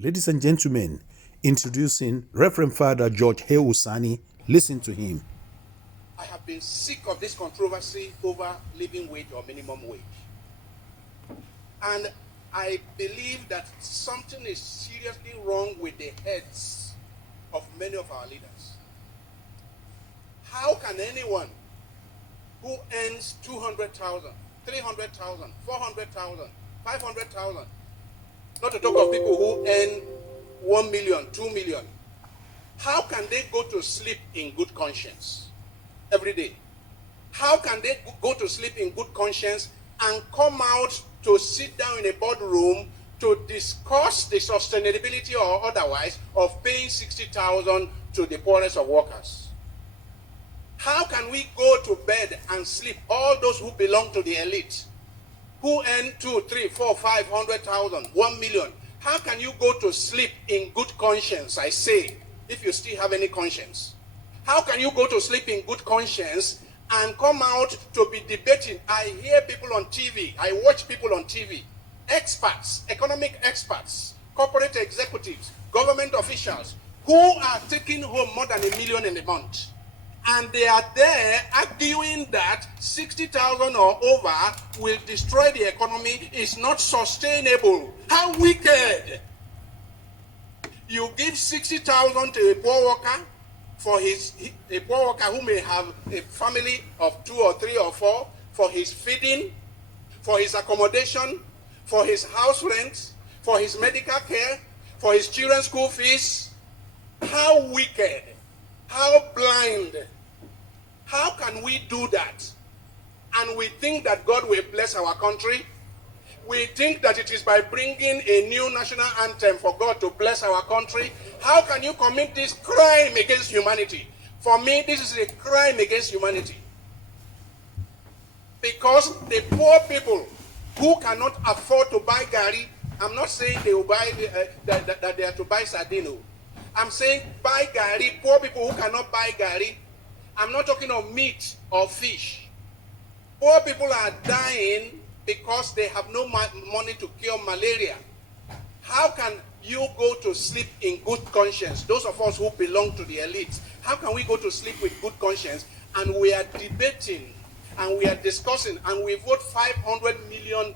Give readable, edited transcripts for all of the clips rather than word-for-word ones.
Ladies and gentlemen, introducing Reverend Father George Ehusani. Listen to him. I have been sick of this controversy over living wage or minimum wage. And I believe that something is seriously wrong with the heads of many of our leaders. How can anyone who earns 200,000, 300,000, 400,000, 500,000, not to talk of people who earn 1 million, 2 million, how can they go to sleep in good conscience every day? How can they go to sleep in good conscience and come out to sit down in a boardroom to discuss the sustainability or otherwise of paying 60,000 to the poorest of workers? How can we go to bed and sleep, all those who belong to the elite, who earn 2, 3, 4, 500,000, 1 million? How can you go to sleep in good conscience, I say, if you still have any conscience? How can you go to sleep in good conscience and come out to be debating? I hear people on TV, I watch people on TV, experts, economic experts, corporate executives, government officials, who are taking home more than $1 million in a month. And they are there arguing that 60,000 or over will destroy the economy, is not sustainable. How wicked! You give 60,000 to a poor worker, a poor worker who may have a family of 2 or 3 or 4, for his feeding, for his accommodation, for his house rent, for his medical care, for his children's school fees. How wicked! How blind! How can we do that? And we think that God will bless our country. We think that it is by bringing a new national anthem for God to bless our country. How can you commit this crime against humanity? For me, this is a crime against humanity. Because the poor people who cannot afford to buy gari, I'm not saying they will buy that they are to buy sardine. I'm saying buy gari, poor people who cannot buy gari. I'm not talking of meat or fish. Poor people are dying because they have no money to cure malaria. How can you go to sleep in good conscience? Those of us who belong to the elites, how can we go to sleep with good conscience? And we are debating and we are discussing and we vote 500 million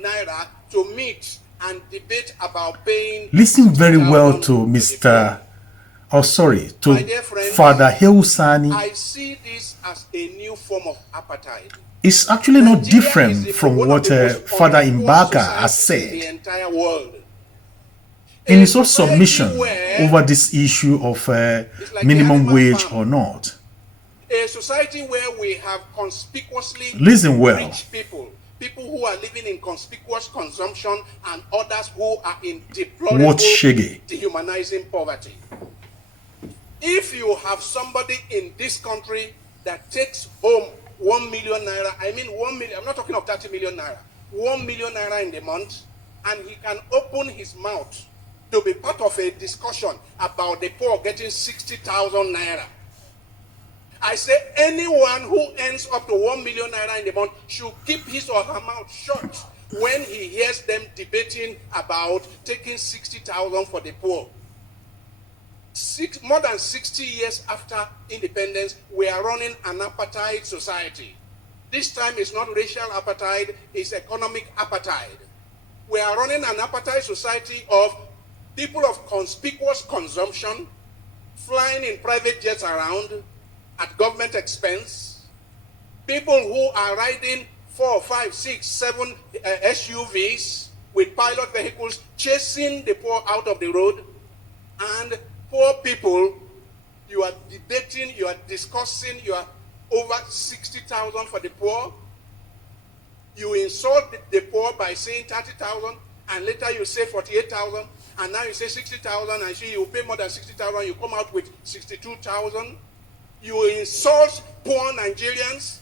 naira to meet and debate about paying. Listen very well to Friends, Father Ehusani. I see this as a new form of apartheid. It's actually not different from what Father Mbaka has said in the entire world. In his own submission over this issue of minimum wage or not. A society where we have conspicuously rich people who are living in conspicuous consumption and others who are in deplorable, dehumanizing poverty. If you have somebody in this country that takes home 1 million naira, I mean 1 million, I'm not talking of 30 million naira, 1 million naira in the month, and he can open his mouth to be part of a discussion about the poor getting 60,000 naira. I say anyone who earns up to 1 million naira in the month should keep his or her mouth shut when he hears them debating about taking 60,000 for the poor. More than 60 years after independence, we are running an apartheid society. This time it's not racial apartheid, it's economic apartheid. We are running an apartheid society of people of conspicuous consumption, flying in private jets around at government expense, people who are riding 4, 5, 6, 7 SUVs with pilot vehicles, chasing the poor out of the road, and poor people, you are debating, you are discussing, you are over 60,000 for the poor. You insult the poor by saying 30,000, and later you say 48,000, and now you say 60,000, and you pay more than 60,000, you come out with 62,000. You insult poor Nigerians.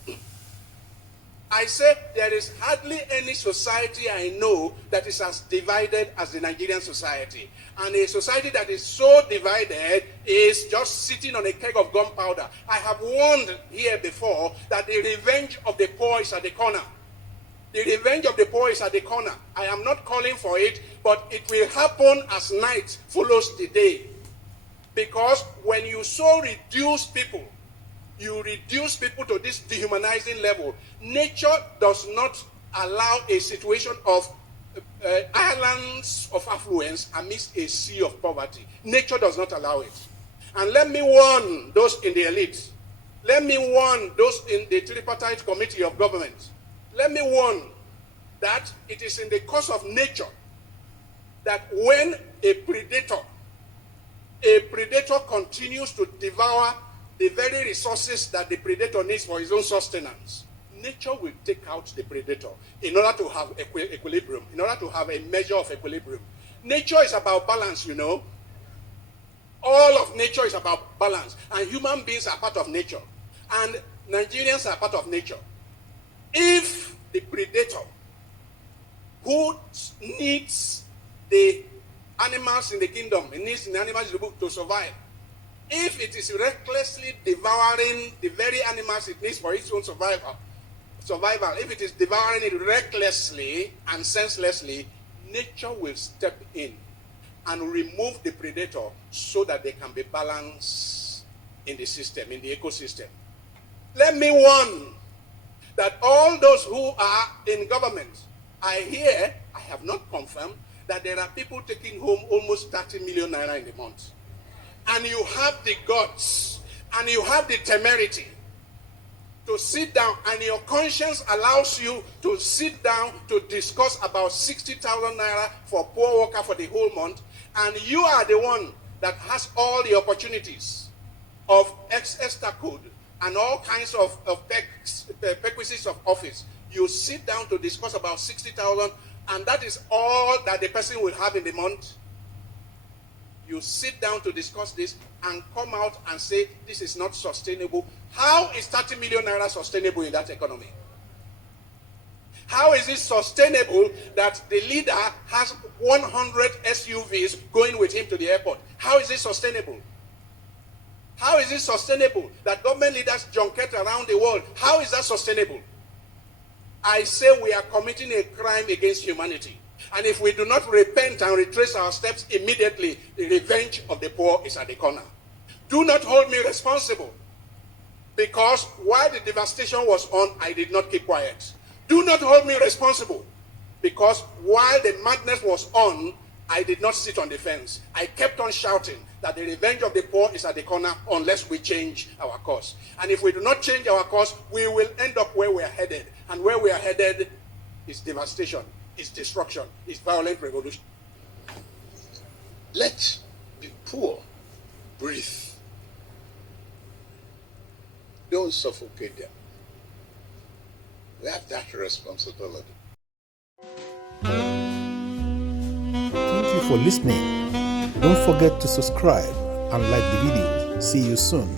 I say there is hardly any society I know that is as divided as the Nigerian society. And a society that is so divided is just sitting on a keg of gunpowder. I have warned here before that the revenge of the poor is at the corner. The revenge of the poor is at the corner. I am not calling for it, but it will happen as night follows the day. Because when you so reduce people, you reduce people to this dehumanizing level. Nature does not allow a situation of islands of affluence amidst a sea of poverty. Nature does not allow it. And let me warn those in the elite. Let me warn those in the tripartite committee of government. Let me warn that it is in the course of nature that when a predator continues to devour the very resources that the predator needs for his own sustenance, nature will take out the predator in order to have equilibrium, in order to have a measure of equilibrium. Nature is about balance, you know. All of nature is about balance, and human beings are part of nature, and Nigerians are part of nature. If the predator, who needs the animals in the kingdom, it needs the animals in the book to survive, if it is recklessly devouring the very animals it needs for its own survival, if it is devouring it recklessly and senselessly, nature will step in and remove the predator so that there can be balance in the system, in the ecosystem. Let me warn that all those who are in government, I have not confirmed, that there are people taking home almost 30 million naira in a month. And you have the guts, and you have the temerity to sit down, and your conscience allows you to sit down to discuss about 60,000 naira for poor worker for the whole month, and you are the one that has all the opportunities of ex-Esther code and all kinds of perquisites of office. You sit down to discuss about 60,000, and that is all that the person will have in the month. You sit down to discuss this and come out and say, this is not sustainable. How is 30 million naira sustainable in that economy? How is it sustainable that the leader has 100 SUVs going with him to the airport? How is it sustainable? How is it sustainable that government leaders junket around the world? How is that sustainable? I say we are committing a crime against humanity. And if we do not repent and retrace our steps immediately, the revenge of the poor is at the corner. Do not hold me responsible, because while the devastation was on, I did not keep quiet. Do not hold me responsible, because while the madness was on, I did not sit on the fence. I kept on shouting that the revenge of the poor is at the corner unless we change our course. And if we do not change our course, we will end up where we are headed. And where we are headed is devastation, is destruction, is violent revolution. Let the poor breathe. Don't suffocate them. We have that responsibility. Thank you for listening. Don't forget to subscribe and like the video. See you soon.